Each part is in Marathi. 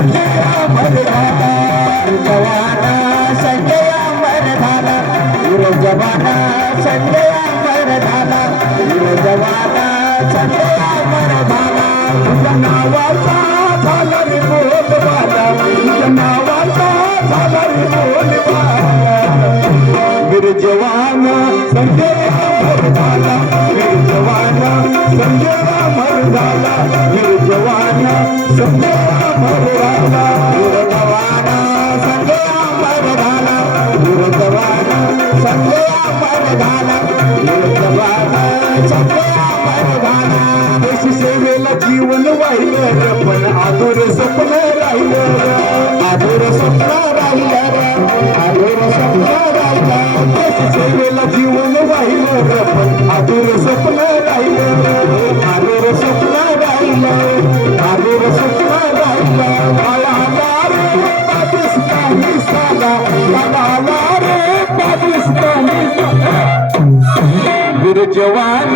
संजय अमर झाला जवाना संजय अमर झाला वीर जवाना संजय अमर झाला वीर जवाना संजय अमर झाला तुझ्या नावाचा झाला रे बोलबाला तुझ्या नावाचा झाला रे बोलबाला वीर जवान संजय अमर झाला वीर जवान संजय अमर झाला वीर जवान संजय अमर झाला वीर जवान संजय अमर झाला वीर जवान संजय अमर झाला वीर जवान संजय अमर झाला देश सेवेला जीवन वाहिलं पण आधुर स्वप्न राहिलं आधुर स्वप्न राहिलं आधुर स्वप्न राहिलं देश सेवेला जीवन वाहिलं पण आधुर स्वप्न राहिलं आधुर स्वप्न राहिलं आधुर स्वप्न राहिलं आला रे पाकिस्तानी साला आला रे पाकिस्तानी वीर जवान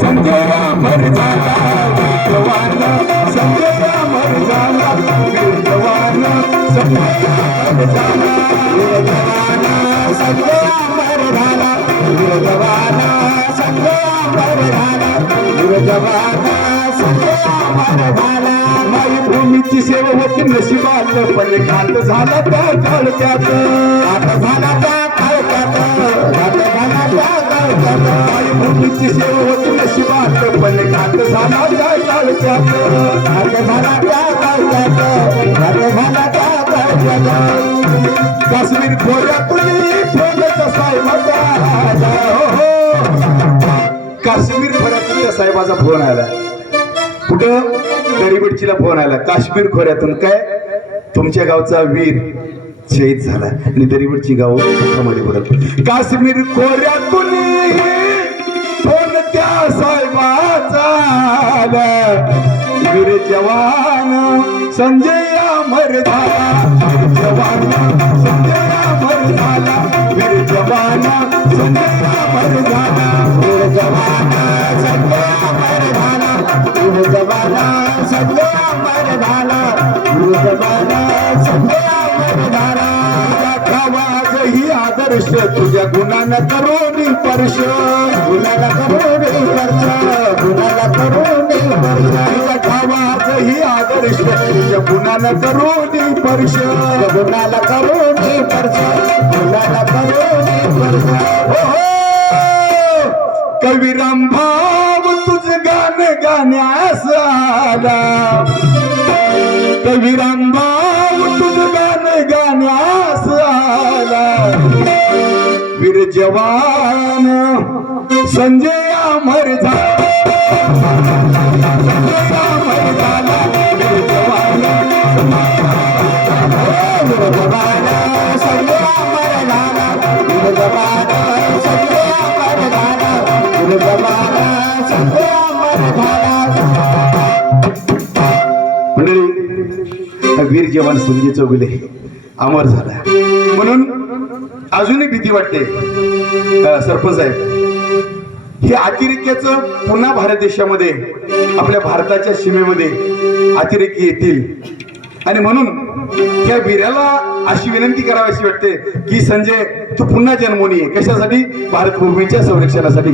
संजय अमर झाला वीर जवान संजय अमर झाला वीर जवान संजय अमर झाला वीर जवान संजय अमर झाला वीर जवान संजय अमर झाला वीर जवान संजय अमर झाला मायभूमीची सेवा होती नशिबात पण घात झाला त्या काळच्यात घात झाला त्या काळच्यात घात झाला त्या काळच्यात मायभूमीची सेवा होती नशिबात पण घात झाला त्या काळच्यात घात झाला त्या काळच्यात घात झाला त्या काळच्यात काश्मीर खोऱ्यातून फोनचा साहेबाचा काश्मीर खोऱ्यातून त्या साहेबाचा फोन आला कुठं दरीबडचीला फोन आला काश्मीर खोऱ्यातून काय तुमच्या गावचा वीर शहीद झाला आणि दरीबडची गाव दुःखामध्ये पडत काश्मीर खोऱ्यातून फोन त्या साहेबाचा वीर जवान संजय अमर झाला वीर जवान संजय अमर झाला वीर जवान संजय अमर झाला वीर जवान संजय अमर झाला वीर जवान संजय अमर झाला वीर जवान संजय अमर झाला ही आदर्श तुझ्या गुणानं करून स्पर्श गुणाला करून स्पर्श गुणाला करून स्पर्श खावाच ही आदर्श तुझ्या गुणानं करून स्पर्श गुणाला करून स्पर्श गुणाला करून स्पर्श कविराम भाव तुझ गाण गाण्यास आला कविराम भाव तुझ गाण गाण्यास आला वीर जवान संजय अमर झाला अमर झाला वीर जवान संजय अमर झाला वीर जवान संजय अमर झाला वीर जवान संजय अमर झाला मंडळी वीर जवान संजय चौगुले अमर झाला म्हणून अजूनही भीती वाटते सरपंच साहेब हे अतिरेक्याचं पुन्हा भारत देशामध्ये आपल्या भारताच्या सीमेमध्ये अतिरेकी येतील आणि म्हणून त्या वीराला अशी विनंती करावीशी वाटते की संजय तू पुन्हा जन्मून ये कशासाठी भारत भूमीच्या संरक्षणासाठी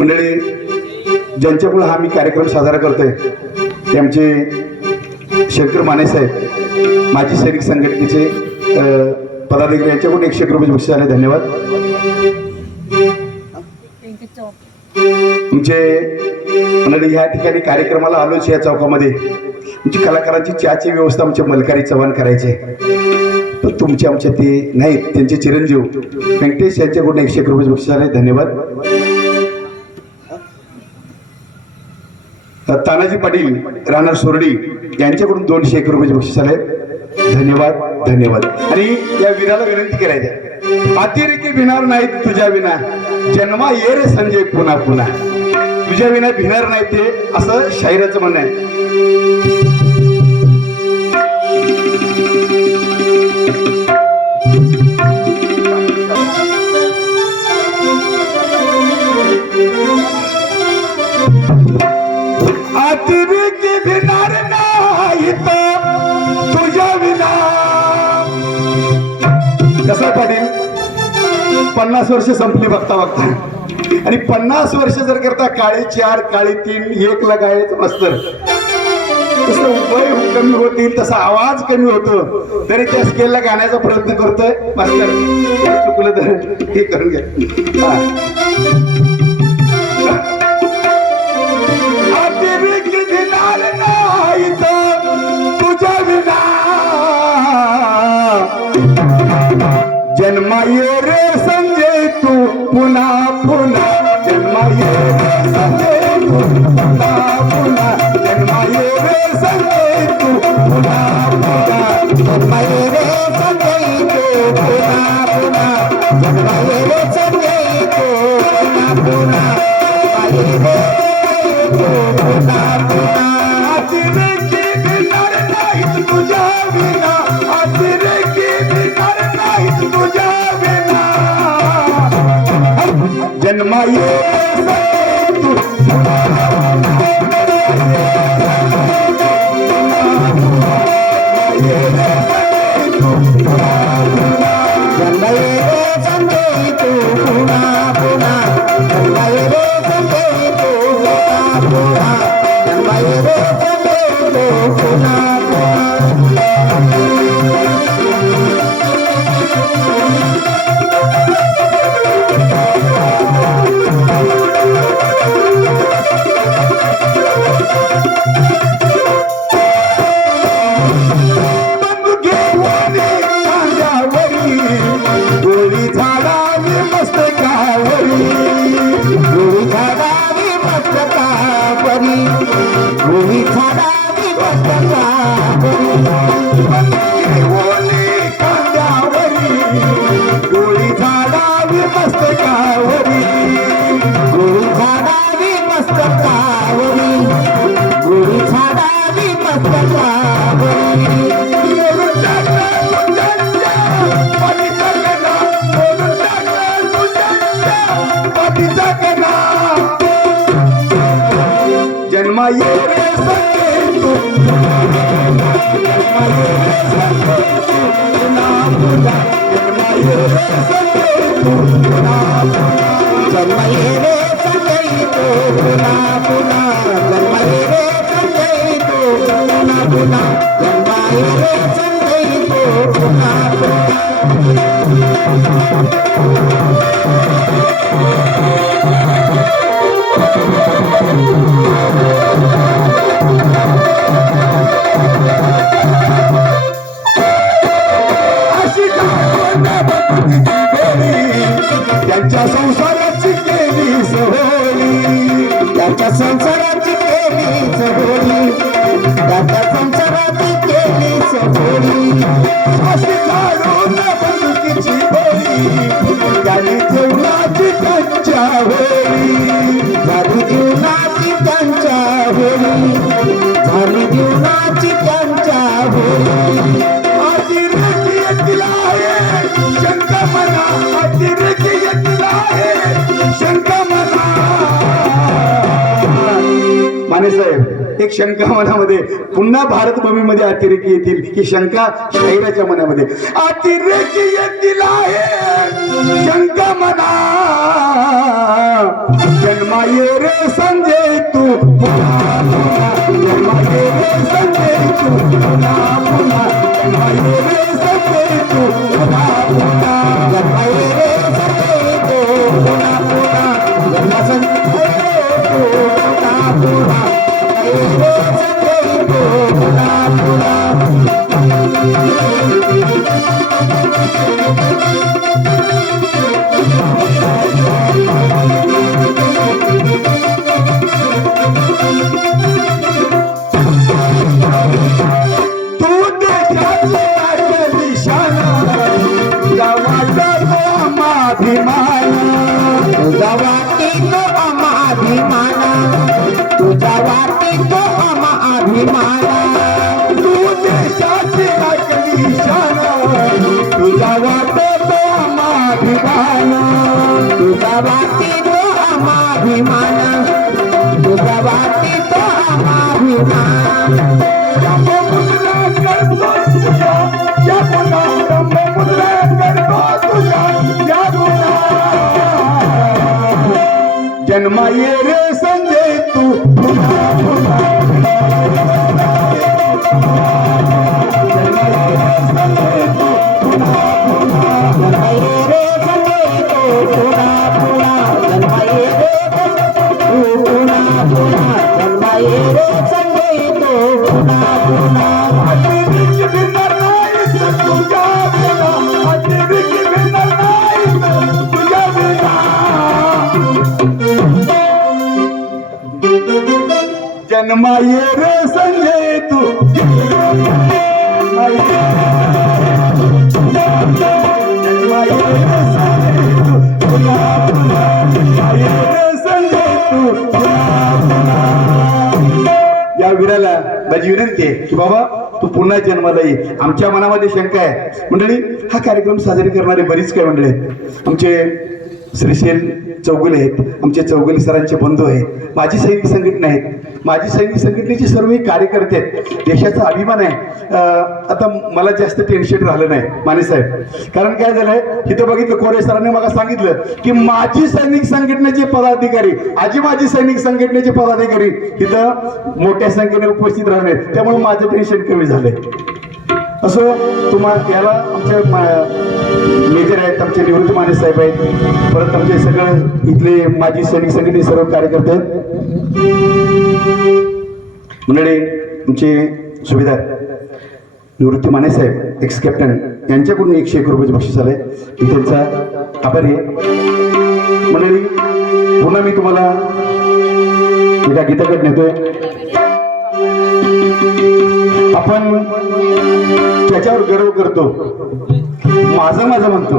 मंडळी ज्यांच्यामुळे हा मी कार्यक्रम साजरा करतोय ते आमचे शंकर माने साहेब माजी सैनिक संघटनेचे पदाधिकारी यांच्याकडून 100 रुपये बक्षीस आले धन्यवाद तुमचे मंडळी ह्या ठिकाणी कार्यक्रमाला आलोच या चौकामध्ये तुमची कलाकारांची चहाची व्यवस्था आमच्या मलकारी चव्हाण करायचे पण तुमचे आमचे ते नाहीत त्यांचे चिरंजीव व्यंकटेश यांच्याकडून 100 रुपये बक्षीस आले धन्यवाद तानाजी पाटील राहणार सोरडी यांच्याकडून 201 रुपये बक्षीस आले धन्यवाद धन्यवाद आणि या वीराला विनंती करायची अतिरेकी भिणार नाहीत तुझ्या विना जन्मा ये रे संजय पुन्हा पुन्हा तुझ्या विना भिणार नाही ते असं शाहिराचं म्हणणं आहे अतिरेकी भिणार नाही 50 वर्ष संपली बघता बघता. आणि 50 वर्ष जर करता काळी 4 काळी 3 1 लगायचं मास्तर, तसं वय कमी होतील तसा आवाज कमी होतो. तरी त्या स्केलला गाण्याचा प्रयत्न करतोय मास्तर. चुकलं तर हे करून घ्या. तुझ्या विना जन्माये रे संजय तू पुन्हा पुन्हा. जन्माये रे संजय तू पुन्हा पुन्हा. जन्माये रे संजय तू पुन्हा पुन्हा. जन्माये रे संजय तू पुन्हा पुन्हा. जन्माये रे संजय तू पुन्हा पुन्हा. जन्माये रे पुन्हा पुन्हा. अतिरेकी भिणार नाहीत तुझ्या विना. अतिरेकी भिणार नाहीत तुझ्या विना. जन्माये तू जन्माये रे संजय तू जन्माये रे संजय तू पुन्हा पुन्हा. जन्माये रे संजय तू पुन्हा पुन्हा. जन्माये रे संजय तू पुन्हा पुन्हा. जन्माये रे संजय तू पुन्हा पुन्हा. जन्माये रे संजय तू पुन्हा पुन्हा. त्यांच्या संसाराची केली सोहळी. त्यांच्या संसाराची केली सोहळी. त्यांच्या संसाराची केली सोहळी. अशी काढून बंदुकीची गोळी. झाली जीवनाची त्यांच्या होळी. झाली जीवनाची त्यांच्या होळी. झाली जीवनाची त्यांच्या होळी. अतिरेकी येतील आहे शंका मना. अतिरेकी येतील आहे शंका मना. माने साहेब, एक शंका मनामध्ये पुन्हा भारतभूमीमध्ये अतिरेकी येतील ही शंका शाहिराच्या मनामध्ये. अतिरेकी येतील आहे शंका मना. जन्माये रे संजय तू पुन्हा पुन्हा. जन्माये रे संजय तू पुन्हा पुन्हा. जन्माये रे संजय तू पुन्हा पुन्हा. जन्माये रे संजय तू पुन्हा पुन्हा. जन्मा संजय तू पुन्हा पुन्हा. जन्माये रे संजय तू पुन्हा पुन्हा. तुझा वाटी तो आम्हा अभिमाना. तुझा वाटी तो आम्हा अभिमाना. तू देशाची लागली शाना. तुझा वाटी तो आम्हा अभिमाना. तुझा वाटी तो आम्हा अभिमाना. तुझा वाटी तो आम्हा अभिमाना. करतो तुझ्या या गुन्हा. ब्रह्मपुत्र करतो तुझ्या या गुन्हा. जन्मा ये रे संजय तू पुन्हा पुन्हा जन्मा ये रे संजय तू या वीराला माझी विनंती आहे की बाबा तू पुन्हा जन्माला ये. आमच्या मनामध्ये शंका आहे मंडळी, हा कार्यक्रम साजरी करणारे बरीच काही मंडळी आहेत. आमचे श्रीशैल चौगुले आहेत, आमचे चौगुले सरांचे बंधू आहेत, माझी सैनिक संघटना आहेत, माझी सैनिक संघटनेचे सर्व कार्यकर्ते आहेत. देशाचा अभिमान आहे. आता मला जास्त टेन्शन राहिलं नाही माने साहेब, कारण काय झालंय इथं बघितलं कोरे सरांनी मला सांगितलं की माझी सैनिक संघटनेचे पदाधिकारी, आजी माझी सैनिक संघटनेचे पदाधिकारी इथं मोठ्या संख्येने उपस्थित राहणार, त्यामुळे माझं टेन्शन कमी झालंय. असो तुम्हाला याला आमच्या मेजर आहेत, आमचे निवृत्त माने साहेब आहेत, परत आमचे सगळं इथले माझी सैनिक संघटने सर्व कार्यकर्ते आहेत. मंडळी आमचे सुभेदार निवृत्ती माने साहेब एक्स कॅप्टन यांच्याकडून 101 रुपयाचे बक्षीस आलंय, मी त्यांचा आभारी आहे. मंडळी पुन्हा मी तुम्हाला एका गीताकडे नेतोय. आपण त्याच्यावर गर्व करतो, माझं माझं म्हणतो,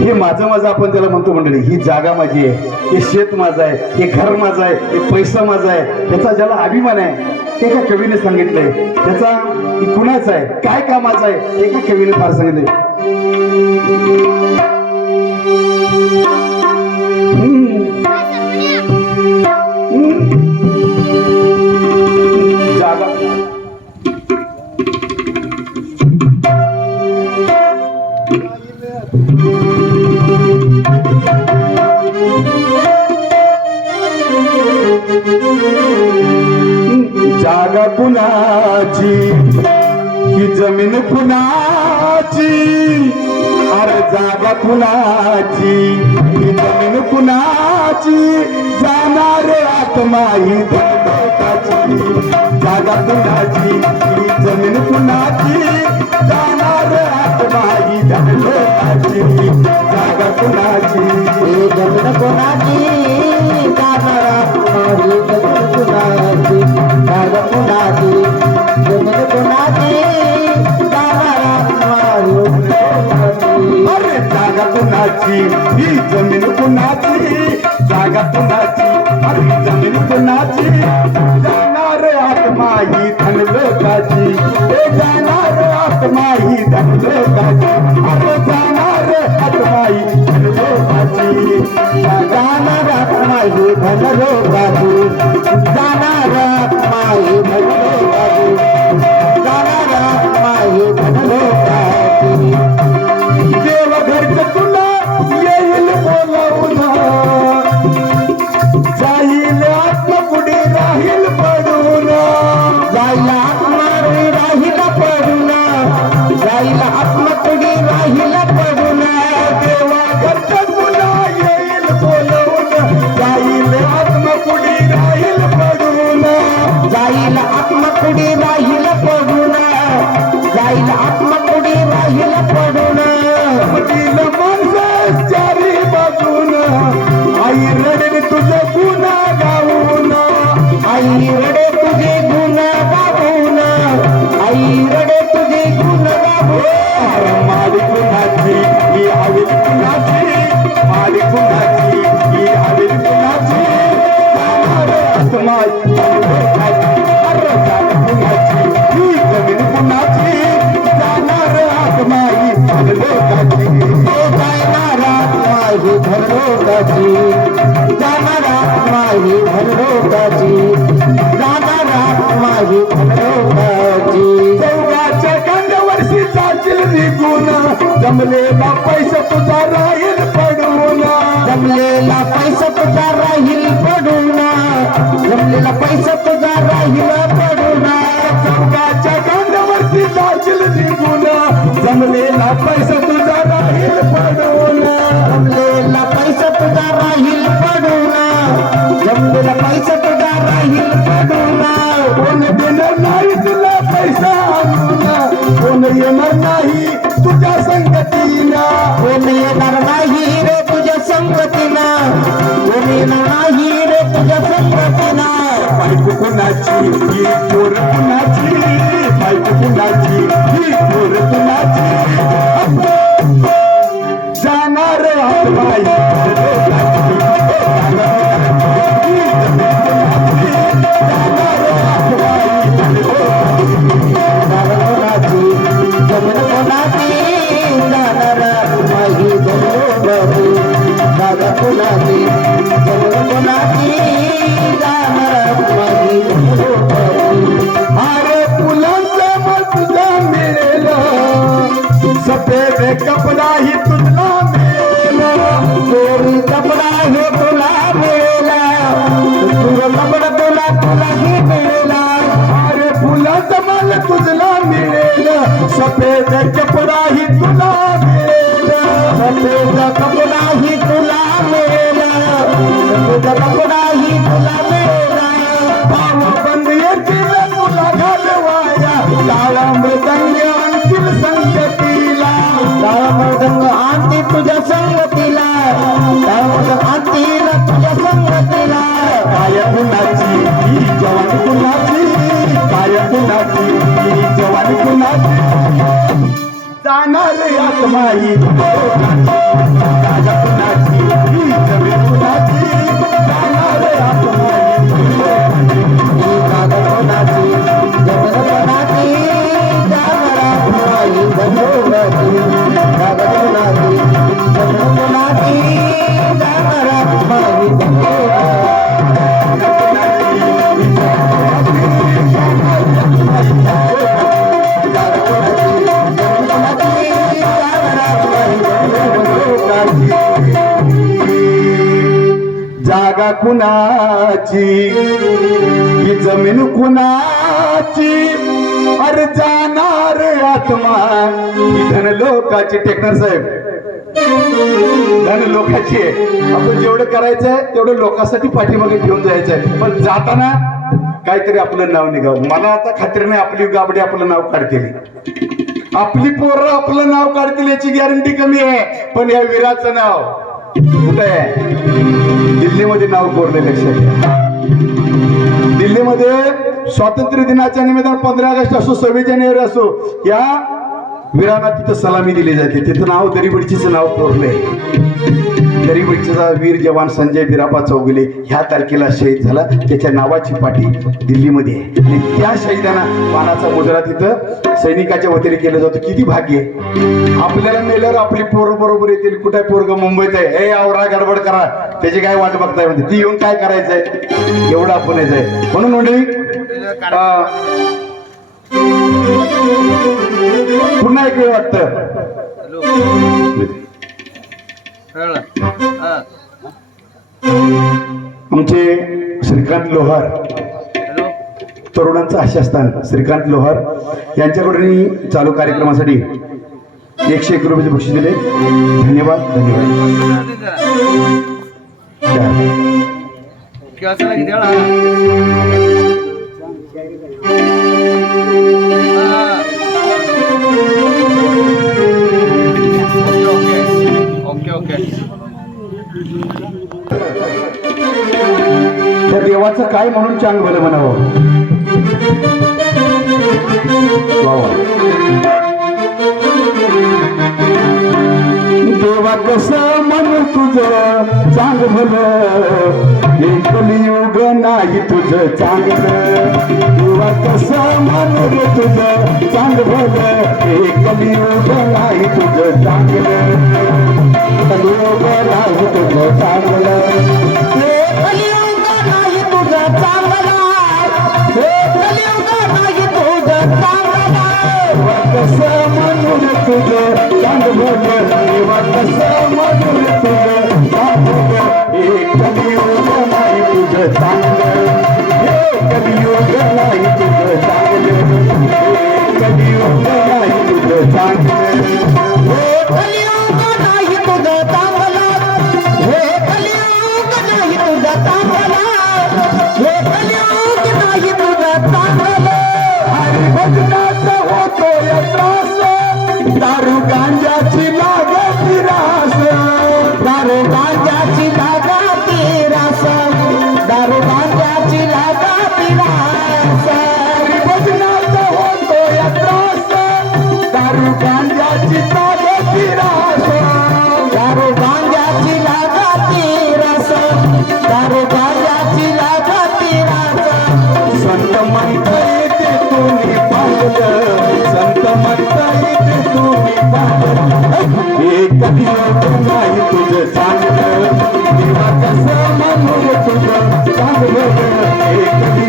हे माझं माझं आपण त्याला म्हणतो. मंडळी ही जागा माझी आहे, हे शेत माझं आहे, हे घर माझं आहे, हे पैसा माझा आहे, त्याचा ज्याला अभिमान आहे एका कवीने सांगितलंय, त्याचा कुणाचा आहे काय कामाचा आहे एका कवीने फार सांगितलंय. जागा जागा कुणाची ही जमीन कुणाची, अरे जागा कुणाची ही जमीन कुणाची, जाणार आत्मा ही धनलोकाची. जागा कुणाची ही जमीन कुणाची, जाणार आत्मा ही धनलोकाची. जागा कुणाची ही जमीन कुणाची, जाणार आत्मा ही धनलोकाची. जागा कुणाची जमीन कुणाची, जाणार आत्मा ही धनलोकाची. अरे जागा कुणाची ही जमीन कुणाची, जागा कुणाची अरे जमीन कुणाची, जाणार आत्मा ही धनलोकाची. हे जाणार आत्मा ही धनलोकाची, अरे जाणार आत्मा ही धनलोकाची. जाणार आत्मा ही धनलोकाची, जाणार आत्मा ही धनलोकाची, जाणार आत्मा ही धनलोकाची. देवघरचं तुला येईल बोलावून, जाईल आत्मा पुढे राहील पडून, जाईल आत्मा राहील पडून, जाईल आत्मा पुढे राहील पडून. देवघरचं तुला येईल बोलावून, जाईल आत्मा पुढे राहील पडून, जाईल आत्मा पुढे राहील पडून, जाईल आत्मा पुढे राहील पडून. माणसं चारी बाजून आई रडे तुझे गुन्हा गाऊन, आई रडे तुझे गुन्हा गाऊन, आई रडे तुझे गुन्हा गाऊन. माडी कुणाची ही हवी कुणाची, माडी कुणाची ही हवी कुणाची, आत्मा कुणाची ही जमीन कुणाची, जाणार आत्मा ही धनलोकाची. जाणार आत्मा ही धनलोकाची, जाणार आत्मा ही धनलोकाची, जाणार आत्मा ही धनलोकाची. चौघाच्या खांद्यावर वर्षी जातील निघून जमलेला पैसा तुझा राहील पडून जमलेला पैसा तुझा राहील पडून जमलेला पैसा तुझा राहील पडून चौकाच्या गांडावरती जातील निघून जमलेला पैसा तुझा राहील पडून जमलेला पैसा तुझा राहील पडून जमलेला पैसा तुझा राहील पडून कोण देणार नाही तुला पैसा आणून कोण येणार नाही तुझ्या संगतीला कोण येणार नाही रे तुझ्या संगतीला कोण येणार नाही रे तुझ्या संगतीला बायको कुणाची ही पोर कुणाची बायको कुणाची ही पोर कुणाची जाणार हातबाई जमन कोणाची जाणार माही बरोबरी दादा कोणाची जमन कोणाची जाणार माही बरोबरी अरे फुलांचा मग तुझा मिळेल सफेद कपडा ही तुझला मिळेल गोरी कपडा हे तुला मिळेला तुझं कपडा तुला तुलाही मिळेला अरे फुलांचा माल तुझला मिळेल सफेद कपडा ही तुला मिळेल सफेद कपडा ही तुला मिळेला सफेद कपडा ही तुला मिळेला पाव बंद येतील तुला घालवाया काळा मृदंग आणतील संगतीला काळा मृदंग आणते तुझ्या संगतीला काळा मृदंग आणतील तुझ्या संगतीला काय कुणाची ही जवान कुणाची काय कुणाची ही जवान कुणाची जाणार आत्माई राजा कुणाची ही जमीन कुणाची जाणार आत्माई दादा कोणाची जमन कोणाची जाणार माई बरोबरी दादा कोणाची जमन कोणाची जाणार माई बरोबरी जागा कुणाची ही जमीन कुणाची अरे जाणार आत्मा ही धन लोकाची टेक्नर साहेब धन लोकाची आहे आपण जेवढं करायचंय तेवढं लोकांसाठी पाठीमागे घेऊन जायचंय पण जाताना काहीतरी आपलं नाव निघावं मला आता खात्री नाही आपली गाबडी आपलं नाव काढतील आपली पोरं आपलं नाव काढतील याची गॅरंटी कमी आहे पण या वीराचं नाव कुठे आहे दिल्लीमध्ये नाव कोरले लक्षात घ्या दिल्लीमध्ये स्वातंत्र्य दिनाच्या निमित्तानं 15 ऑगस्ट असो 26 जानेवारी असो या वीरांना तिथं सलामी दिली जाते तिथं नाव दरीबडचीचं नाव कोरले दरीबडचीचा वीर जवान संजय बिरापा चौगुले ह्या तारखेला शहीद झाला त्याच्या नावाची पाठी दिल्लीमध्ये आहे आणि त्या शहीदांना मानाचा मुजरा तिथं सैनिकाच्या वतीने केलं जातं किती भाग्य आहे आपल्याला मेल्यावर आपली पोरं बरोबर येतील कुठे पोरग मुंबईत आहे हे आवरा गडबड करा त्याची काय वाट बघताय म्हणजे ती येऊन काय करायचंय एवढं आपण आहे म्हणून मंडळी पुन्हा एक वेळ वाटतं आमचे श्रीकांत लोहार तरुणांचं आशास्थान श्रीकांत लोहार यांच्याकडून चालू कार्यक्रमासाठी 101 रुपयाचे बक्षीस दिले धन्यवाद त्या देवाचं काय म्हणून चांग भलं म्हणावं देवा कसं म्हणून तुझं चांग भलं हे कलियुग नाही तुझं चांगलं देवा कसं म्हणून तुझं चांग भलं हे कलियुग नाही तुझं चांगलं कलियुग नाही तुझं चांगलं कलियुग नाही तुझं चांगला कलियुग नाही तुझं चांगला कसं हे कलियुग नाही तुझा चांगला, हे कलियुग नाही तुझा चांगला, हे कलियुग नाही तुझा चांगला. हरिभजनात होतोय त्रास, दारू गांजाची लागती रास, दारू गांजाची लागाती रास, दारू गांजाची लागाती रास. हरिभजनात होतोय त्रास, दारू गांजाची लागती रास, दारू गांजाची लागाती रास, दारू गांजाची लागाती रास. संत म्हणताय ते तुम्ही पाहिलं, संत म्हणताय ते तुम्ही पाहिलं, हे कधी नाही तुझं चांगलं, देवा कसं म्हणून तुझं चांगलं, हे कधी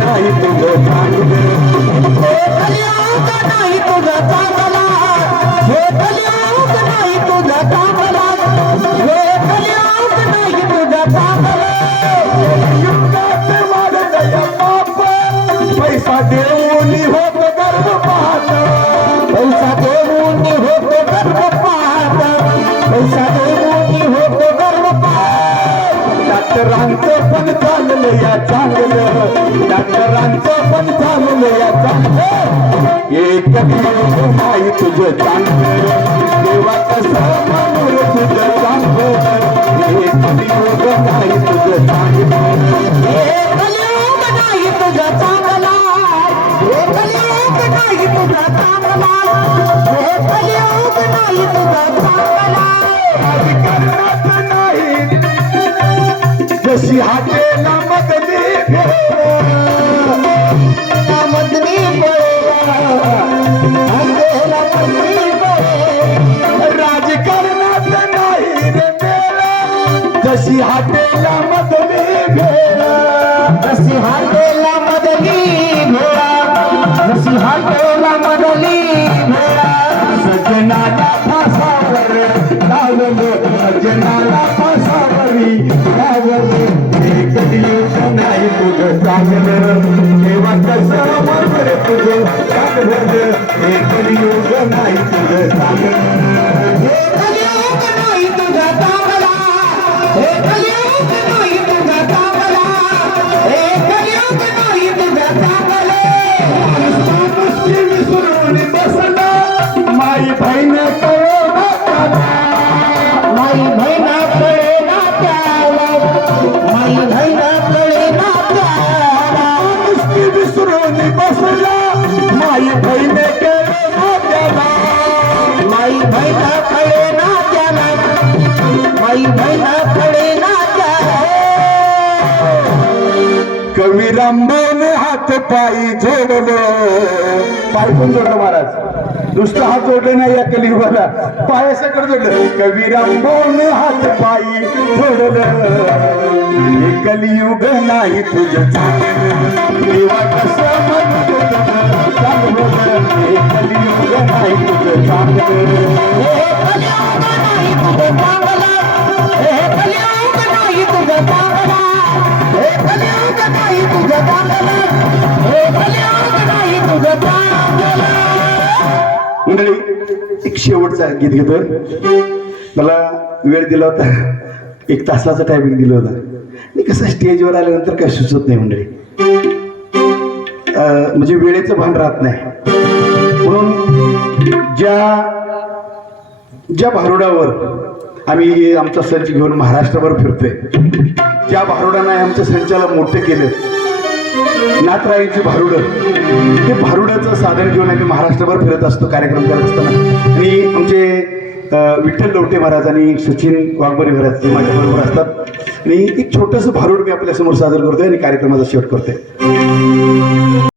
नाही तुझं चांगलं. हे कलियुग नाही तुझा चांगला, हे कलियुग नाही तुझा चांगला, हे कलियुग नाही तुझा चांगला. युगात वाढलंय पाप, पैसा देऊन होत गर्भ पाहत, पैसा देऊन होतो गर्भपात, पैसा देऊन होतो गर्भपात. डॉक्टरांचं पण चाललं या चांगलं, डॉक्टरांचं पण चाललं या चांगलं, एक दिवस नाही तुझं चांगलं, देवा कसं म्हणून तुझं चांगलं, एक दिवस नाही तुझं चांगलं. हे कलियुग नाही तुझा चांगला, हे कलियुग नाही तुझा चांगला, हे कलियुग नाही तुझा चांगला. राजकारणात नाही जशी हातेला मगली मदनी पळेला, अंधेला मदनी पळेला. राजकारणात नाही रे मेला, जशी हातेला मधली भेळा, जशी हातेला मदली भेळा, जशी हातेला मदली भेळा. सजनाला फासावर लावलं, सजनाला फासावरी लावलं, एक दिवस नाही तुझं चांगलं, तेव्हा कसं बरोबर तुझं चांगलं, एक दिवस नाही तुझं चांगलं. हे कलियुग नाही तुझा चांगला, हे कलियुग नाही तुझा चांगला, हे कलियुग नाही तुझा चांगला. नुसती विसरून बसला, माई बहीण कळोना त्याला, माई बहिणा कळे ना त्याला, माई बहिणा कळे ना त्याला. नुसती विसरून बसला, माई बहीण कळोना त्याला, माई बहिणा कळे ना त्याला, माई बहिणा कळे ना त्याला. कवी रामबाने हात पायी जोडलं, पाय पण जोडलं महाराज, नुसतं हात जोडले नाही या कलियुगाला, पायासकट जोडलं. कवी रामबाने हात पायी जोडलं, हे कलियुग नाही तुझं चांगलं, देवा कसं म्हणून तुझं चांगलं, हे कलियुग नाही तुझं चांगलं. हे कलियुग नाही तुझं चांगला, हे कलियुग नाही तुझं चांगला, हे कलियुग नाही तुझं चांगला, हे कलियुग नाही तुझं चांगला. मंडळी, एक शेवटचा गीत घेतोय. मला वेळ दिला होता, 1 तासाचं टायमिंग दिलं होतं. मी कसं स्टेजवर आल्यानंतर काय सुचत नाही मंडळी, म्हणजे वेळेचं भान राहत नाही. म्हणून ज्या भारुडावर आम्ही आमचा संच घेऊन महाराष्ट्रभर फिरतोय, ज्या भारुडांना आमच्या संचाला मोठं केलं, नाथराईंची भारुडं, ते भारुडाचं साधन घेऊन आम्ही महाराष्ट्रभर फिरत असतो कार्यक्रम करत असताना. आणि आमचे विठ्ठल लवटे महाराज आणि सचिन वाघबरे महाराज ते माझ्याबरोबर असतात. आणि एक छोटंसं भारुड मी आपल्यासमोर सादर करतोय आणि कार्यक्रमाचा शेवट करतोय.